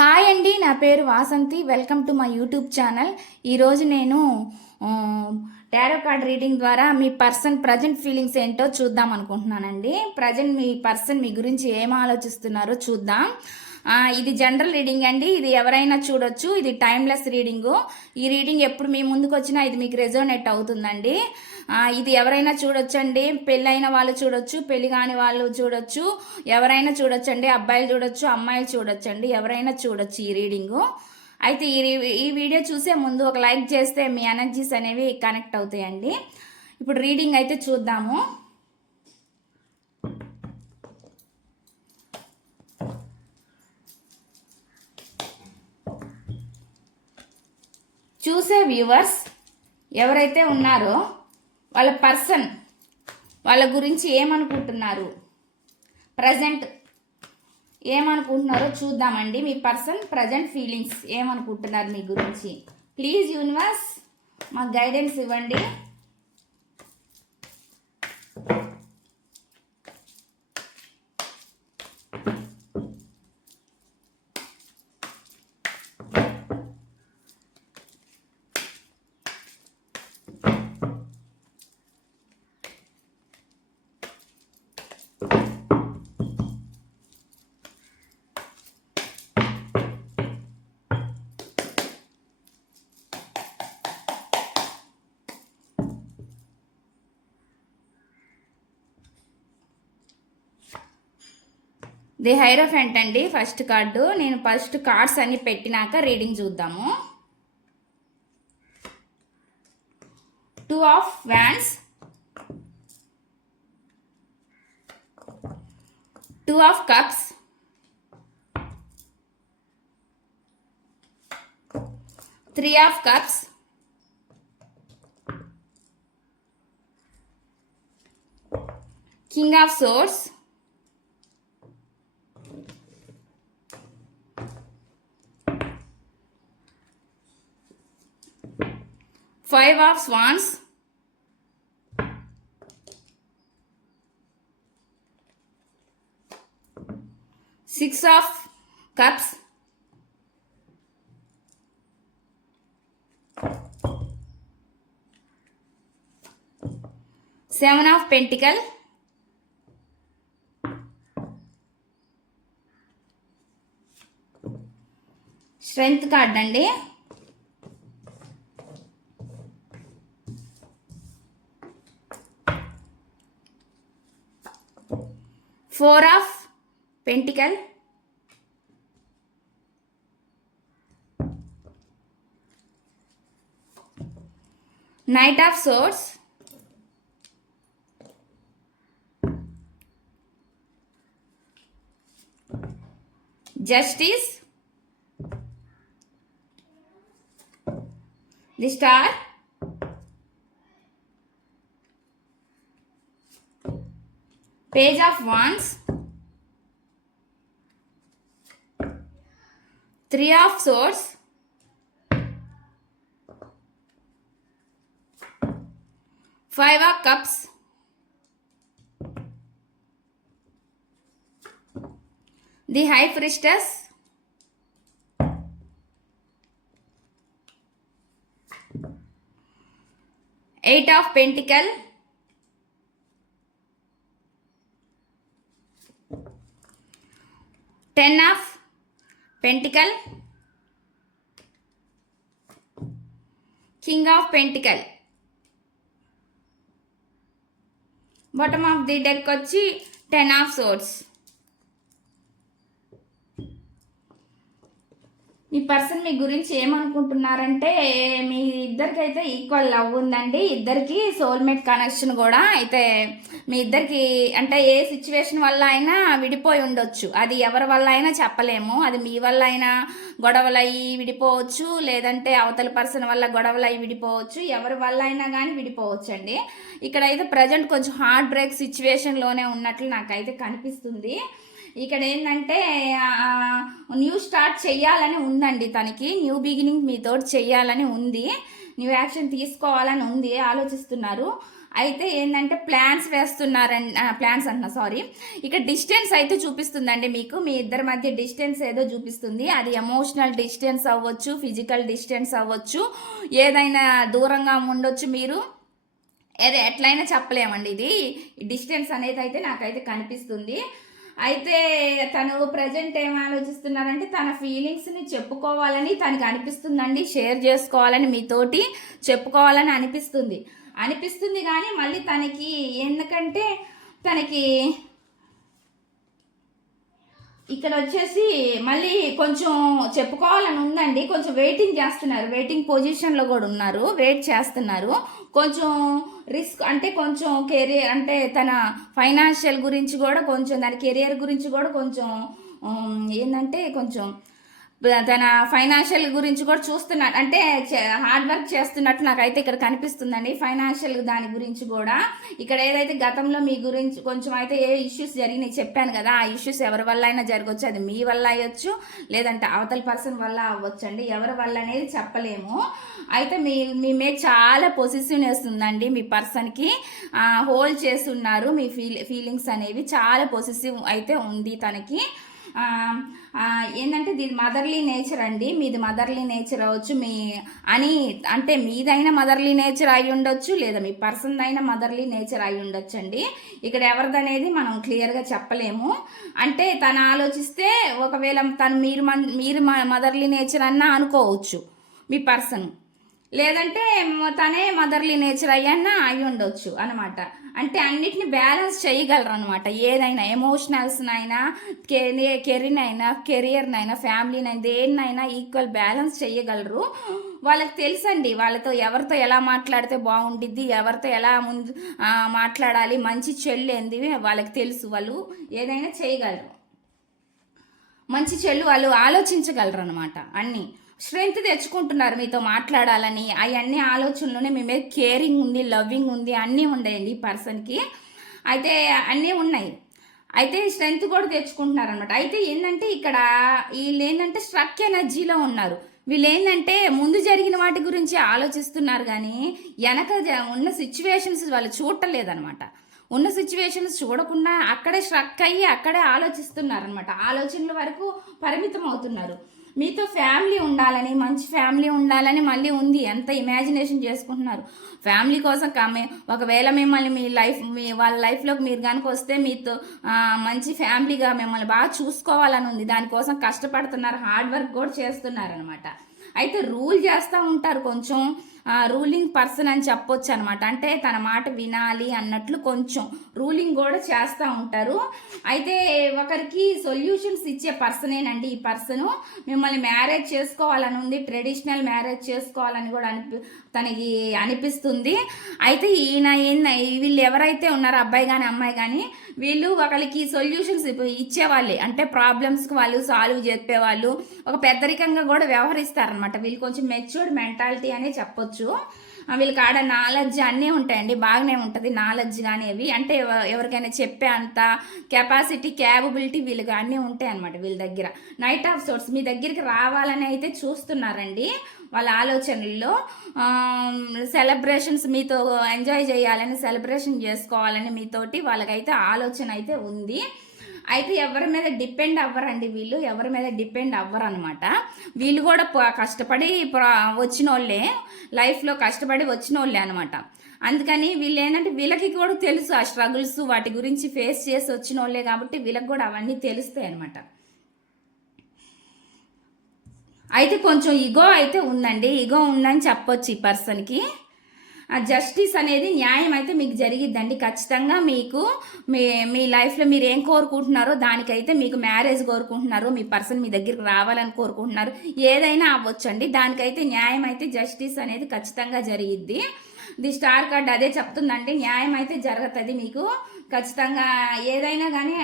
Hi అండి, నా పేరు Vasanthi. Welcome to my YouTube channel. ఈరోజు నేను టారో కార్డ్ రీడింగ్ ద్వారా మీ పర్సన్ ప్రజెంట్ ఫీలింగ్స్ ఏంటో చూద్దాం అనుకుంటున్నానండి. ప్రజెంట్ మీ పర్సన్ మీ గురించి ఏం ఆలోచిస్తున్నారో చూద్దాం. ఇది జనరల్ రీడింగ్ అండి. ఇది ఎవరైనా చూడొచ్చు. ఇది టైమ్లెస్ రీడింగు. ఈ రీడింగ్ ఎప్పుడు మీ ముందుకు వచ్చినా ఇది మీకు రెజోనేట్ అవుతుందండి. ఇది ఎవరైనా చూడొచ్చండి. పెళ్ళైన వాళ్ళు చూడొచ్చు, పెళ్లి కాని వాళ్ళు చూడొచ్చు, ఎవరైనా చూడొచ్చండి. అబ్బాయిలు చూడొచ్చు, అమ్మాయిలు చూడొచ్చండి, ఎవరైనా చూడొచ్చు ఈ రీడింగు. అయితే ఈ వీడియో చూసే ముందు ఒక లైక్ చేస్తే మీ ఎనర్జీస్ అనేవి కనెక్ట్ అవుతాయండి. ఇప్పుడు రీడింగ్ అయితే చూద్దాము. చూసే వ్యూవర్స్ ఎవరైతే ఉన్నారో వాళ్ళ పర్సన్ వాళ్ళ గురించి ఏమనుకుంటున్నారు, ప్రజెంట్ ఏమనుకుంటున్నారో చూద్దామండి. మీ పర్సన్ ప్రజెంట్ ఫీలింగ్స్ ఏమనుకుంటున్నారు మీ గురించి. ప్లీజ్ యూనివర్స్ మాకు గైడెన్స్ ఇవ్వండి. ది హైరోఫెంట్ అండి ఫస్ట్ కార్డు. నేను ఫస్ట్ కార్డ్స్ అన్ని పెట్టినాక రీడింగ్ చూద్దాము. 2 of wands, 2 of cups, 3 of cups, king of swords, 5 of Swands, 6 of Cups, 7 of Pentacles, Strength card అండి. 4 of Pentacles, Knight of Swords, Justice, the Star, Page of Wands, 3 of Swords, 5 of Cups, the High Priestess, Eight of Pentacles, Ten of Pentacles, King of Pentacles. Bottom of the deck వచ్చి 10 of Swords. Me person మీ గురించి ఏమనుకుంటున్నారంటే మీ ఇద్దరికైతే equal love ఉందండి. ఇద్దరికి soulmate connection కూడా అయితే మీ ఇద్దరికి అంటే ఏ situation వల్ల అయినా విడిపోయి ఉండొచ్చు. అది ఎవరి వల్ల అయినా చెప్పలేము. అది మీ వల్ల అయినా గొడవలయ్యి విడిపోవచ్చు, లేదంటే అవతల పర్సన్ వల్ల గొడవలయ్యి విడిపోవచ్చు, ఎవరి వల్ల అయినా కానీ విడిపోవచ్చు అండి. ఇక్కడైతే ప్రజెంట్ కొంచెం హార్ట్ బ్రేక్ సిచ్యువేషన్లోనే ఉన్నట్లు నాకైతే కనిపిస్తుంది. ఇక్కడ ఏంటంటే న్యూ స్టార్ట్ చెయ్యాలని ఉందండి తనకి. న్యూ బిగినింగ్ మీతో చెయ్యాలని ఉంది, న్యూ యాక్షన్ తీసుకోవాలని ఉంది, ఆలోచిస్తున్నారు. అయితే ఏంటంటే ప్లాన్స్ వేస్తున్నారండి, ప్లాన్స్ అంటున్నా సారీ, ఇక డిస్టెన్స్ అయితే చూపిస్తుందండి మీకు, మీ ఇద్దరి మధ్య డిస్టెన్స్ ఏదో చూపిస్తుంది. అది ఎమోషనల్ డిస్టెన్స్ అవ్వచ్చు, ఫిజికల్ డిస్టెన్స్ అవ్వచ్చు, ఏదైనా దూరంగా ఉండొచ్చు మీరు, ఏదో ఎట్లయినా చెప్పలేమండి. ఇది డిస్టెన్స్ అనేది అయితే నాకైతే కనిపిస్తుంది. అయితే తను ప్రజెంట్ ఏం ఆలోచిస్తున్నారంటే తన ఫీలింగ్స్ని చెప్పుకోవాలని తనకి అనిపిస్తుందండి, షేర్ చేసుకోవాలని మీతోటి చెప్పుకోవాలని అనిపిస్తుంది కానీ మళ్ళీ తనకి ఎందుకంటే తనకి ఇక్కడ వచ్చేసి మళ్ళీ కొంచెం చెప్పుకోవాలని ఉందండి, కొంచెం వెయిటింగ్ చేస్తున్నారు, వెయిటింగ్ పొజిషన్లో కూడా ఉన్నారు, వెయిట్ చేస్తున్నారు. కొంచెం రిస్క్ అంటే కొంచెం కెరీర్ అంటే తన ఫైనాన్షియల్ గురించి కూడా కొంచెం, దాని కెరియర్ గురించి కూడా కొంచెం ఏంటంటే కొంచెం తన ఫైనాన్షియల్ గురించి కూడా చూస్తున్నట్టు, అంటే హార్డ్ వర్క్ చేస్తున్నట్టు నాకైతే ఇక్కడ కనిపిస్తుందండి. ఫైనాన్షియల్ దాని గురించి కూడా ఇక్కడ ఏదైతే గతంలో మీ గురించి కొంచెం అయితే ఏ ఇష్యూస్ జరిగినాయి చెప్పాను కదా, ఆ ఇష్యూస్ ఎవరి వల్ల అయినా జరగవచ్చు. అది మీ వల్ల అయ్యొచ్చు, లేదంటే అవతల పర్సన్ వల్ల అవ్వచ్చు అండి, ఎవరి వల్ల అనేది చెప్పలేము. అయితే మీ మీద చాలా పొసిసివ్నెస్ ఉందండి, మీ పర్సన్కి హోల్డ్ చేసి ఉన్నారు. మీ ఫీలింగ్స్ అనేవి చాలా పొసిసివ్ అయితే ఉంది తనకి. ఏంటంటే దీని మదర్లీ నేచర్ అండి, మీది మదర్లీ నేచర్ అవ్వచ్చు, మీ అని అంటే మీదైనా మదర్లీ నేచర్ అయి ఉండొచ్చు, లేదా మీ పర్సన్ అయినా మదర్లీ నేచర్ అయి ఉండొచ్చు అండి. ఇక్కడ ఎవరిదనేది మనం క్లియర్గా చెప్పలేము. అంటే తను ఆలోచిస్తే ఒకవేళ తను మీరు మదర్లీ నేచర్ అన్నా అనుకోవచ్చు మీ పర్సన్, లేదంటే తనే మదర్లీ నేచర్ అయ్యన్నా అయి ఉండొచ్చు అనమాట. అంటే అన్నిటిని బ్యాలెన్స్ చేయగలరు అనమాట, ఏదైనా ఎమోషనల్స్నైనా, కెరియర్నైనా, ఫ్యామిలీనైనా, దేన్నైనా ఈక్వల్ బ్యాలెన్స్ చేయగలరు. వాళ్ళకి తెలుసండి వాళ్ళతో ఎవరితో ఎలా మాట్లాడితే బాగుంటుంది, ఎవరితో ఎలా ముందు మాట్లాడాలి, మంచి చెల్లు ఏంది వాళ్ళకి తెలుసు. వాళ్ళు ఏదైనా చేయగలరు, మంచి చెల్లు వాళ్ళు ఆలోచించగలరు అనమాట. అన్నీ స్ట్రెంగ్త్ తెచ్చుకుంటున్నారు మీతో మాట్లాడాలని, అవన్నీ ఆలోచనలోనే మీ మీద కేరింగ్ ఉంది, లవ్వింగ్ ఉంది, అన్నీ ఉన్నాయండి ఈ పర్సన్కి. అయితే అన్నీ ఉన్నాయి, అయితే స్ట్రెంగ్త్ కూడా తెచ్చుకుంటున్నారు అనమాట. అయితే ఏంటంటే ఇక్కడ వీళ్ళు ఏంటంటే స్ట్రక్ ఎనర్జీలో ఉన్నారు. వీళ్ళు ఏంటంటే ముందు జరిగిన వాటి గురించి ఆలోచిస్తున్నారు కానీ వెనక ఉన్న సిచ్యువేషన్స్ వాళ్ళు చూడలేదనమాట. ఉన్న సిచ్యువేషన్స్ చూడకుండా అక్కడే స్ట్రక్ అయ్యి అక్కడే ఆలోచిస్తున్నారనమాట, ఆలోచనల వరకు పరిమితం అవుతున్నారు. మీతో ఫ్యామిలీ ఉండాలని, మంచి ఫ్యామిలీ ఉండాలని మళ్ళీ ఉంది, ఎంత ఇమాజినేషన్ చేసుకుంటున్నారు ఫ్యామిలీ కోసం. ఒకవేళ మిమ్మల్ని వాళ్ళ లైఫ్లోకి మీరు కనుక వస్తే మీతో మంచి ఫ్యామిలీగా మిమ్మల్ని బాగా చూసుకోవాలని ఉంది, దానికోసం కష్టపడుతున్నారు, హార్డ్ వర్క్ కూడా చేస్తున్నారు అనమాట. అయితే రూల్ చేస్తూ ఉంటారు, కొంచెం రూలింగ్ పర్సన్ అని చెప్పొచ్చు అనమాట. అంటే తన మాట వినాలి అన్నట్లు కొంచెం రూలింగ్ కూడా చేస్తూ ఉంటారు. అయితే ఒకరికి సొల్యూషన్స్ ఇచ్చే పర్సనేనండి ఈ పర్సను. మిమ్మల్ని మ్యారేజ్ చేసుకోవాలని ఉంది, ట్రెడిషనల్ మ్యారేజ్ చేసుకోవాలని కూడా తనకి అనిపిస్తుంది. అయితే వీళ్ళు ఎవరైతే ఉన్నారో అబ్బాయి కానీ అమ్మాయి కానీ, వీళ్ళు ఒకరికి సొల్యూషన్స్ ఇచ్చేవాళ్ళే, అంటే ప్రాబ్లమ్స్కి వాళ్ళు సాల్వ్ చెప్పేవాళ్ళు, ఒక పెద్దరికంగా కూడా వ్యవహరిస్తారనమాట. వీళ్ళు కొంచెం మెచ్యూర్డ్ మెంటాలిటీ అనే చెప్పొచ్చు. వీళ్ళకి ఆడ నాలెడ్జ్ అన్నీ ఉంటాయండి, బాగానే ఉంటుంది నాలెడ్జ్ కానీ అవి, అంటే ఎవరికైనా చెప్పే అంత కెపాసిటీ, క్యాపబిలిటీ వీళ్ళకి అన్నీ ఉంటాయి అనమాట వీళ్ళ దగ్గర. నైట్ ఆఫ్ సోర్స్ మీ దగ్గరికి రావాలని అయితే చూస్తున్నారండి వాళ్ళ ఆలోచనల్లో. సెలబ్రేషన్స్ మీతో ఎంజాయ్ చేయాలని, సెలబ్రేషన్ చేసుకోవాలని మీతోటి వాళ్ళకైతే ఆలోచన అయితే ఉంది. అయితే ఎవరి మీద డిపెండ్ అవ్వరండి వీళ్ళు, ఎవరి మీద డిపెండ్ అవ్వరు అనమాట. వీళ్ళు కూడా కష్టపడి వచ్చిన వాళ్ళే, లైఫ్లో కష్టపడి వచ్చిన వాళ్ళే అనమాట. అందుకని వీళ్ళు ఏంటంటే వీళ్ళకి కూడా తెలుసు ఆ స్ట్రగుల్స్, వాటి గురించి ఫేస్ చేసి వచ్చిన వాళ్ళే కాబట్టి వీళ్ళకి కూడా అవన్నీ తెలుస్తాయి అనమాట. అయితే కొంచెం ఈగో అయితే ఉందండి, ఈగో ఉందని చెప్పొచ్చు ఈ పర్సన్కి. జస్టిస్ అనేది, న్యాయం అయితే మీకు జరిగిద్దండి ఖచ్చితంగా. మీకు మీ లైఫ్లో మీరు ఏం కోరుకుంటున్నారో దానికైతే, మీకు మ్యారేజ్ కోరుకుంటున్నారో, మీ పర్సన్ మీ దగ్గరికి రావాలని కోరుకుంటున్నారు, ఏదైనా అవ్వచ్చండి, దానికైతే న్యాయం అయితే, జస్టిస్ అనేది ఖచ్చితంగా జరిగిద్ది. ది స్టార్ కార్డ్ అదే చెప్తుందండి, న్యాయం అయితే జరుగుతుంది మీకు ఖచ్చితంగా. ఏదైనా కానీ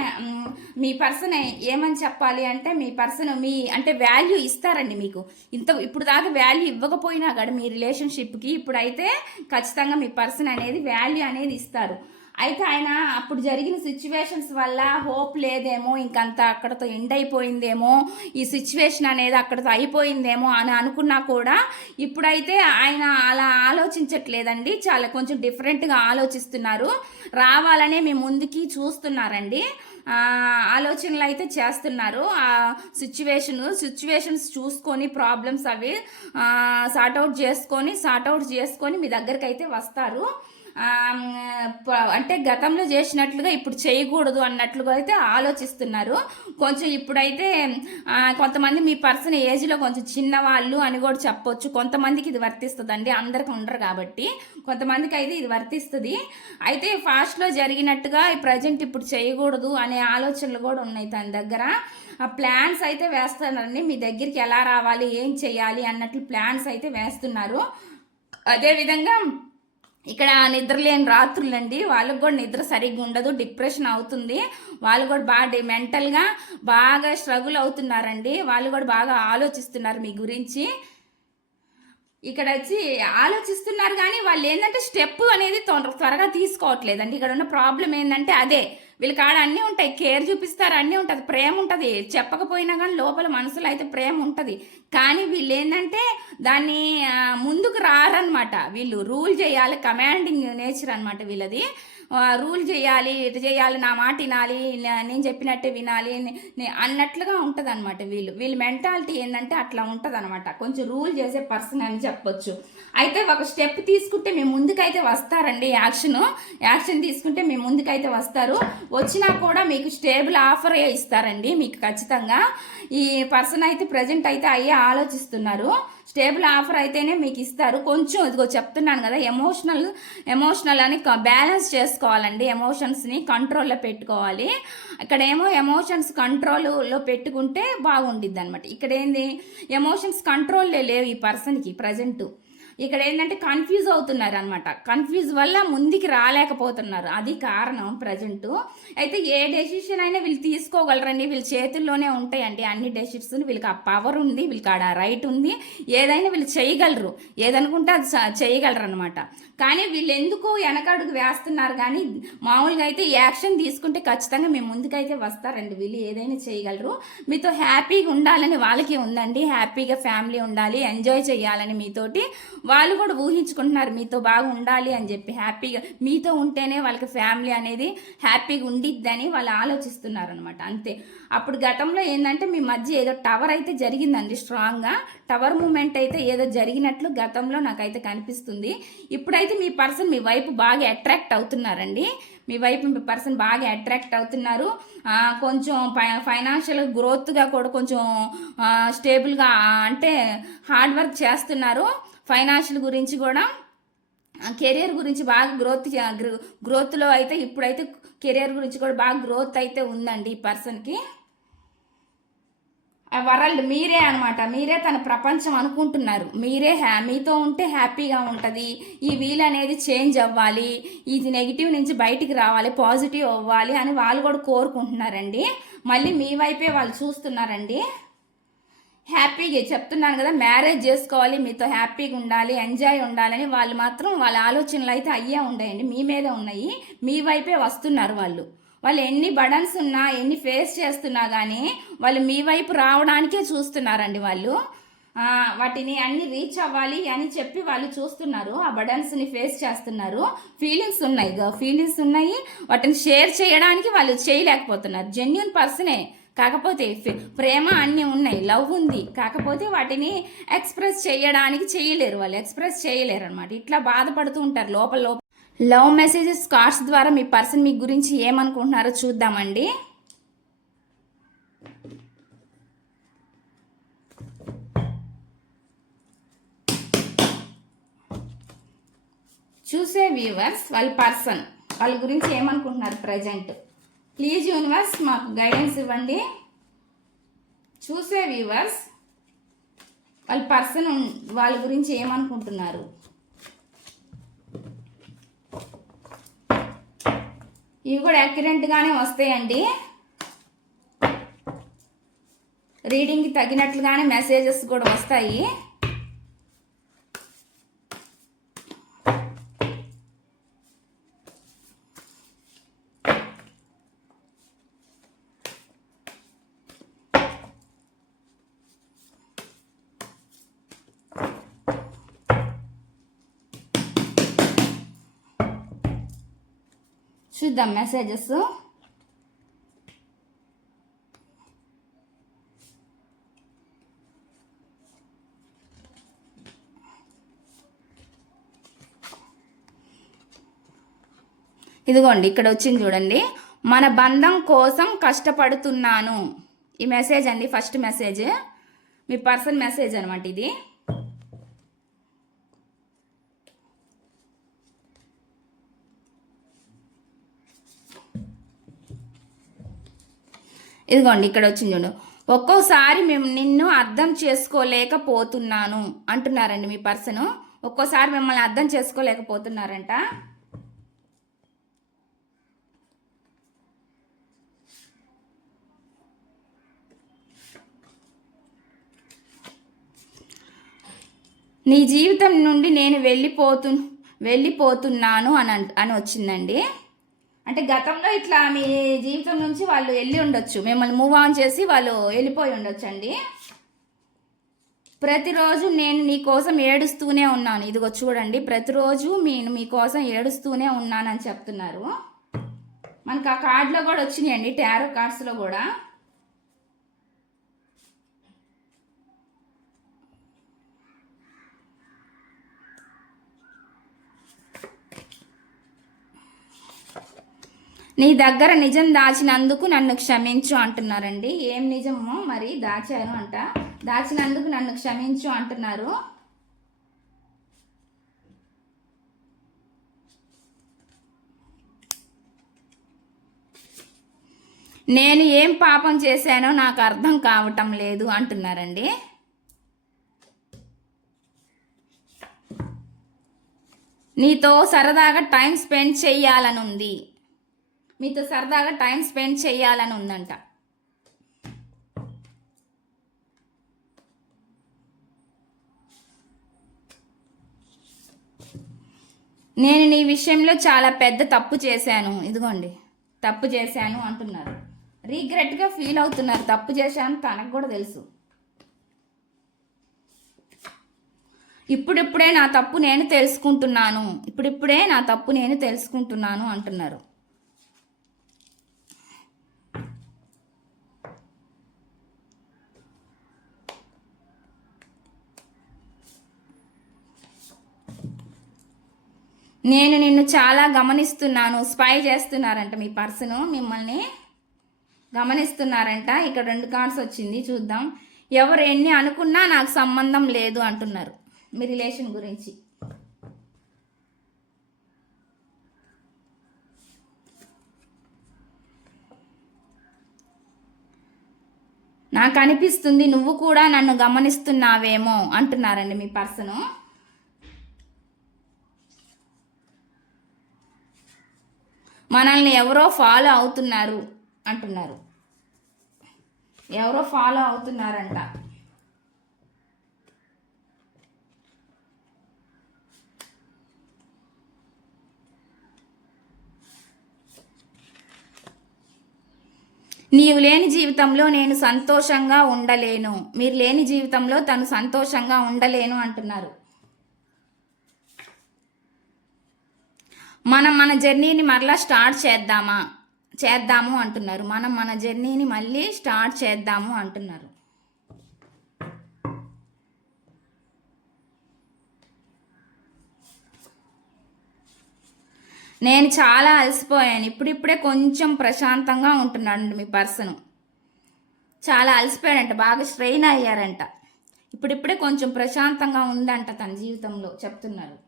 మీ పర్సన్ ఏమని చెప్పాలి అంటే, మీ పర్సన్ అంటే వాల్యూ ఇస్తారండి మీకు. ఇప్పుడు దాకా వాల్యూ ఇవ్వకపోయినా కానీ మీ రిలేషన్షిప్కి, ఇప్పుడైతే ఖచ్చితంగా మీ పర్సన్ అనేది వాల్యూ అనేది ఇస్తారు. అయితే ఆయన అప్పుడు జరిగిన సిచ్యువేషన్స్ వల్ల హోప్ లేదేమో, ఇంకంత అక్కడతో ఎండ్ అయిపోయిందేమో, ఈ సిచ్యువేషన్ అనేది అక్కడతో అయిపోయిందేమో అని అనుకున్నా కూడా ఇప్పుడైతే ఆయన అలా ఆలోచించట్లేదండి. చాలా కొంచెం డిఫరెంట్గా ఆలోచిస్తున్నారు. రావాలనే మీ ముందుకి చూస్తున్నారండి. ఆలోచనలు అయితే చేస్తున్నారు. ఆ సిచ్యువేషన్స్ చూసుకొని ప్రాబ్లమ్స్ అవి సార్ట్అవుట్ చేసుకొని మీ దగ్గరికి అయితే వస్తారు. అంటే గతంలో చేసినట్లుగా ఇప్పుడు చేయకూడదు అన్నట్లుగా అయితే ఆలోచిస్తున్నారు. కొంచెం ఇప్పుడైతే కొంతమంది మీ పర్సన్ ఏజ్లో కొంచెం చిన్నవాళ్ళు అని కూడా చెప్పొచ్చు. కొంతమందికి ఇది వర్తిస్తుందండి, అందరికి ఉండరు కాబట్టి కొంతమందికి అయితే ఇది వర్తిస్తుంది. అయితే ఫాస్ట్లో జరిగినట్టుగా ప్రజెంట్ ఇప్పుడు చేయకూడదు అనే ఆలోచనలు కూడా ఉన్నాయి తన దగ్గర. ప్లాన్స్ అయితే వేస్తున్నారండి, మీ దగ్గరికి ఎలా రావాలి, ఏం చేయాలి అన్నట్లు ప్లాన్స్ అయితే వేస్తున్నారు. అదేవిధంగా ఇక్కడ నిద్రలేని రాత్రులండి, వాళ్ళకు కూడా నిద్ర సరిగ్గా ఉండదు, డిప్రెషన్ అవుతుంది. వాళ్ళు కూడా బాగా మెంటల్గా బాగా స్ట్రగుల్ అవుతున్నారండి. వాళ్ళు కూడా బాగా ఆలోచిస్తున్నారు మీ గురించి. ఇక్కడ వచ్చి ఆలోచిస్తున్నారు కానీ వాళ్ళు ఏంటంటే స్టెప్ అనేది త్వరగా తీసుకోవట్లేదండి. ఇక్కడ ఉన్న ప్రాబ్లం ఏంటంటే అదే, వీళ్ళకి ఆడ అన్నీ ఉంటాయి, కేర్ చూపిస్తారు, అన్నీ ఉంటుంది, ప్రేమ ఉంటుంది, చెప్పకపోయినా కానీ లోపల మనసులో అయితే ప్రేమ ఉంటుంది. కానీ వీళ్ళు ఏంటంటే దాన్ని ముందుకు రారనమాట. వీళ్ళు రూల్ చేయాలి, కమాండింగ్ నేచర్ అనమాట వీళ్ళది. రూల్ చేయాలి, ఇటు చేయాలి, నా మాట వినాలి, నేను చెప్పినట్టే వినాలి అన్నట్లుగా ఉంటుంది అనమాట. వీళ్ళ మెంటాలిటీ ఏంటంటే అట్లా ఉంటుంది అనమాట. కొంచెం రూల్ చేసే పర్సన్ అని చెప్పొచ్చు. అయితే ఒక స్టెప్ తీసుకుంటే మీ ముందుకైతే వస్తారండి. యాక్షన్ తీసుకుంటే మీ ముందుకైతే వస్తారు. వచ్చినా కూడా మీకు స్టేబుల్ ఆఫర్ ఇస్తారండి మీకు ఖచ్చితంగా. ఈ పర్సన్ అయితే ప్రజెంట్ అయితే అయ్యే ఆలోచిస్తున్నారు. స్టేబుల్ ఆఫర్ అయితేనే మీకు ఇస్తారు. కొంచెం ఇదిగో చెప్తున్నాను కదా, ఎమోషనల్ అని బ్యాలెన్స్ చేసుకోవాలండి. ఎమోషన్స్ని కంట్రోల్లో పెట్టుకోవాలి. ఇక్కడేమో ఎమోషన్స్ కంట్రోల్లో పెట్టుకుంటే బాగుండిద్ది అనమాట. ఇక్కడ ఏంది, ఎమోషన్స్ కంట్రోల్లో లేవు ఈ పర్సన్కి ప్రజెంట్. ఇక్కడ ఏంటంటే కన్ఫ్యూజ్ అవుతున్నారు అనమాట. కన్ఫ్యూజ్ వల్ల ముందుకి రాలేకపోతున్నారు, అది కారణం ప్రజెంట్. అయితే ఏ డెసిషన్ అయినా వీళ్ళు తీసుకోగలరండి, వీళ్ళ చేతుల్లోనే ఉంటాయండి అన్ని డెసిషన్స్. వీళ్ళకి ఆ పవర్ ఉంది, వీళ్ళకి ఆడ రైట్ ఉంది, ఏదైనా వీళ్ళు చేయగలరు, ఏదనుకుంటే అది చేయగలరు అనమాట. కానీ వీళ్ళు ఎందుకు వెనకడుగు వేస్తున్నారు కానీ మామూలుగా అయితే యాక్షన్ తీసుకుంటే ఖచ్చితంగా మేము ముందుకైతే వస్తారండి. వీళ్ళు ఏదైనా చేయగలరు. మీతో హ్యాపీగా ఉండాలని వాళ్ళకి ఉందండి, హ్యాపీగా ఫ్యామిలీ ఉండాలి, ఎంజాయ్ చేయాలని మీతోటి వాళ్ళు కూడా ఊహించుకుంటున్నారు, మీతో బాగా ఉండాలి అని చెప్పి. హ్యాపీగా మీతో ఉంటేనే వాళ్ళకి ఫ్యామిలీ అనేది హ్యాపీగా ఉండిద్దని వాళ్ళు ఆలోచిస్తున్నారు అనమాట. అంతే. అప్పుడు గతంలో ఏంటంటే మీ మధ్య ఏదో టవర్ అయితే జరిగిందండి, స్ట్రాంగ్గా టవర్ మూమెంట్ అయితే ఏదో జరిగినట్లు గతంలో నాకైతే కనిపిస్తుంది. ఇప్పుడైతే మీ పర్సన్ మీ వైపు బాగా అట్రాక్ట్ అవుతున్నారండి. మీ పర్సన్ బాగా అట్రాక్ట్ అవుతున్నారు. కొంచెం ఫైనాన్షియల్ గ్రోత్గా కూడా కొంచెం స్టేబుల్గా అంటే హార్డ్ వర్క్ చేస్తున్నారు. ఫైనాన్షియల్ గురించి కూడా, కెరియర్ గురించి బాగా గ్రోత్లో అయితే ఇప్పుడైతే కెరియర్ గురించి కూడా బాగా గ్రోత్ అయితే ఉందండి ఈ పర్సన్కి. వరల్డ్ మీరే అనమాట, మీరే తన ప్రపంచం అనుకుంటున్నారు. మీతో ఉంటే హ్యాపీగా ఉంటుంది, ఈ వీల్ అనేది చేంజ్ అవ్వాలి, ఇది నెగిటివ్ నుంచి బయటికి రావాలి, పాజిటివ్ అవ్వాలి అని వాళ్ళు కూడా కోరుకుంటున్నారండి. మళ్ళీ మీ వైపే వాళ్ళు చూస్తున్నారండి. హ్యాపీగా చెప్తున్నాను కదా, మ్యారేజ్ చేసుకోవాలి, మీతో హ్యాపీగా ఉండాలి, ఎంజాయ్ ఉండాలని వాళ్ళు మాత్రం వాళ్ళ ఆలోచనలు అయితే అయ్యే ఉన్నాయండి, మీ మీదే ఉన్నాయి. మీ వైపే వస్తున్నారు వాళ్ళు ఎన్ని బర్డన్స్ ఉన్నా, ఎన్ని ఫేస్ చేస్తున్నా కానీ వాళ్ళు మీ వైపు రావడానికే చూస్తున్నారండి. వాళ్ళు వాటిని అన్ని రీచ్ అవ్వాలి అని చెప్పి వాళ్ళు చూస్తున్నారు. ఆ బర్డన్స్ని ఫేస్ చేస్తున్నారు. ఫీలింగ్స్ ఉన్నాయి, వాటిని షేర్ చేయడానికి వాళ్ళు చేయలేకపోతున్నారు. జెన్యూన్ పర్సనే, కాకపోతే ప్రేమ అన్నీ ఉన్నాయి, లవ్ ఉంది, కాకపోతే వాటిని ఎక్స్ప్రెస్ చేయలేరు వాళ్ళు, ఎక్స్ప్రెస్ చేయలేరు అనమాట. ఇట్లా బాధపడుతూ ఉంటారు లోపల. లవ్ మెసేజెస్ కార్డ్స్ ద్వారా మీ పర్సన్ మీ గురించి ఏమనుకుంటున్నారో చూద్దామండి. చూసే వ్యూవర్స్ వాళ్ళ పర్సన్ వాళ్ళ గురించి ఏమనుకుంటున్నారు ప్రజెంట్. ప్లీజ్ యూనివర్స్ మాకు గైడెన్స్ ఇవ్వండి. చూసే వ్యూవర్స్ వాళ్ళ పర్సన్ వాళ్ళ గురించి ఏమనుకుంటున్నారు. ఇవి కూడా యాక్యురేట్గానే వస్తాయండి, రీడింగ్కి తగినట్లుగానే మెసేజెస్ కూడా వస్తాయి. చూద్దాం మెసేజెస్. ఇదిగోండి ఇక్కడ వచ్చింది చూడండి, మన బంధం కోసం కష్టపడుతున్నాను. ఈ మెసేజ్ అండి, ఫస్ట్ మెసేజ్ మీ పర్సన్ మెసేజ్ అనమాట ఇది. ఇదిగోండి ఇక్కడ వచ్చింది చూడు, ఒక్కోసారి మేము నిన్ను అర్థం చేసుకోలేకపోతున్నాను అంటున్నారండి మీ పర్సన్. ఒక్కోసారి మిమ్మల్ని అర్థం చేసుకోలేకపోతున్నారంట. నీ జీవితం నుండి నేను వెళ్ళిపోతున్నాను అని వచ్చిందండి. అంటే గతంలో ఇట్లా మీ జీవితం నుంచి వాళ్ళు వెళ్ళి ఉండొచ్చు, మిమ్మల్ని మూవ్ ఆన్ చేసి వాళ్ళు వెళ్ళిపోయి ఉండొచ్చు అండి. ప్రతిరోజు నేను నీ కోసం ఏడుస్తూనే ఉన్నాను. ఇదిగో చూడండి, ప్రతిరోజు నేను మీకోసం ఏడుస్తూనే ఉన్నానని చెప్తున్నారు. మనకు ఆ కార్డులో కూడా వచ్చినాయండి, టారో కార్డ్స్లో కూడా. నీ దగ్గర నిజం దాచినందుకు నన్ను క్షమించు అంటున్నారండి. ఏం నిజమో మరి దాచాను అంట, దాచినందుకు నన్ను క్షమించు అంటున్నారు. నేను ఏం పాపం చేశానో నాకు అర్థం కావటం లేదు అంటున్నారండి. నీతో సరదాగా టైం స్పెండ్ చెయ్యాలని ఉంది, మీతో సరదాగా టైం స్పెండ్ చేయాలని ఉందంట. నేను నీ విషయంలో చాలా పెద్ద తప్పు చేశాను, ఇదిగోండి తప్పు చేశాను అంటున్నారు. రీగ్రెట్గా ఫీల్ అవుతున్నారు, తప్పు చేశాను తనకు కూడా తెలుసు. ఇప్పుడిప్పుడే నా తప్పు నేను తెలుసుకుంటున్నాను, ఇప్పుడిప్పుడే నా తప్పు నేను తెలుసుకుంటున్నాను అంటున్నారు. నేను నిన్ను చాలా గమనిస్తున్నాను. స్పై చేస్తున్నారంట మీ పర్సన్, మిమ్మల్ని గమనిస్తున్నారంట. ఇక్కడ 2 కార్డ్స్ వచ్చింది, చూద్దాం. ఎవరు ఎన్ని అనుకున్నా నాకు సంబంధం లేదు అంటున్నారు మీ రిలేషన్ గురించి. నాకు అనిపిస్తుంది నువ్వు కూడా నన్ను గమనిస్తున్నావేమో అంటున్నారండి మీ పర్సను. మనల్ని ఎవరో ఫాలో అవుతున్నారు అంటున్నారు, ఎవరో ఫాలో అవుతున్నారంట. నీవు లేని జీవితంలో నేను సంతోషంగా ఉండలేను, మీరు లేని జీవితంలో తను సంతోషంగా ఉండలేను అంటున్నారు. మనం మన జర్నీని మరలా స్టార్ట్ చేద్దాము అంటున్నారు. మనం మన జర్నీని మళ్ళీ స్టార్ట్ చేద్దాము అంటున్నారు. నేను చాలా అలసిపోయాను, ఇప్పుడిప్పుడే కొంచెం ప్రశాంతంగా ఉంటున్నాడు మీ పర్సన్. చాలా అలసిపోయాడంట, బాగా స్ట్రెయిన్ అయ్యారంట. ఇప్పుడిప్పుడే కొంచెం ప్రశాంతంగా ఉందంట తన జీవితంలో చెప్తున్నారు.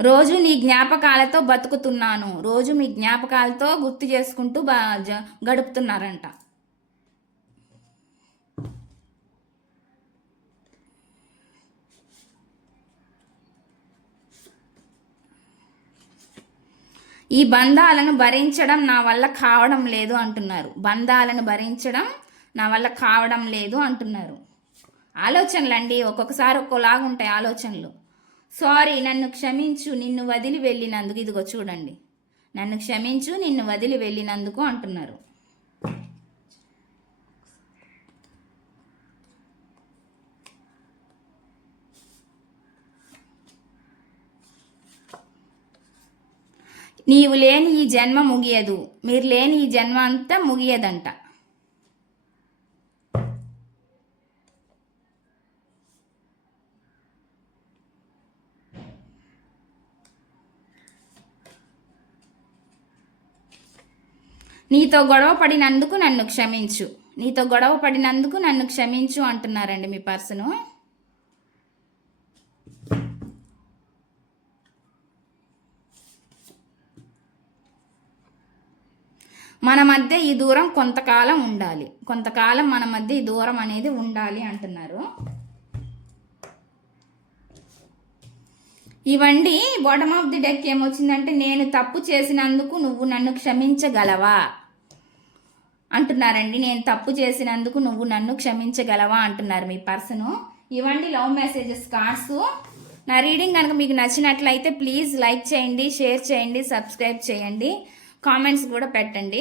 రోజు నీ జ్ఞాపకాలతో బతుకుతున్నాను, రోజు మీ జ్ఞాపకాలతో గుర్తు చేసుకుంటూ గడుపుతున్నారంట. ఈ బంధాలను భరించడం నా వల్ల కావడం లేదు అంటున్నారు. బంధాలను భరించడం నా వల్ల కావడం లేదు అంటున్నారు. ఆలోచనలు అండి, ఒక్కొక్కసారి ఒక్కోలాగా ఉంటాయి ఆలోచనలు. సారీ, నన్ను క్షమించు, నిన్ను వదిలి వెళ్ళినందుకు. ఇదిగో చూడండి, నన్ను క్షమించు, నిన్ను వదిలి వెళ్ళినందుకు అంటున్నారు. నీవు లేని ఈ జన్మ ముగియదు, మీరు లేని ఈ జన్మ అంతా ముగియదంట. నీతో గొడవ పడినందుకు నన్ను క్షమించు, నీతో గొడవ పడినందుకు నన్ను క్షమించు అంటున్నారండి మీ పర్సను. మన మధ్య ఈ దూరం కొంతకాలం ఉండాలి, కొంతకాలం మన మధ్య ఈ దూరం అనేది ఉండాలి అంటున్నారు. ఇవండి బాటమ్ ఆఫ్ ది డెక్ ఏమొచ్చిందంటే, నేను తప్పు చేసినందుకు నువ్వు నన్ను క్షమించగలవా అంటున్నారండి. నేను తప్పు చేసినందుకు నువ్వు నన్ను క్షమించగలవా అంటున్నారు మీ పర్సను. ఇవండి లవ్ మెసేజెస్ కార్డ్స్. నా రీడింగ్ కనుక మీకు నచ్చినట్లయితే ప్లీజ్ లైక్ చేయండి, షేర్ చేయండి, సబ్స్క్రైబ్ చేయండి, కామెంట్స్ కూడా పెట్టండి.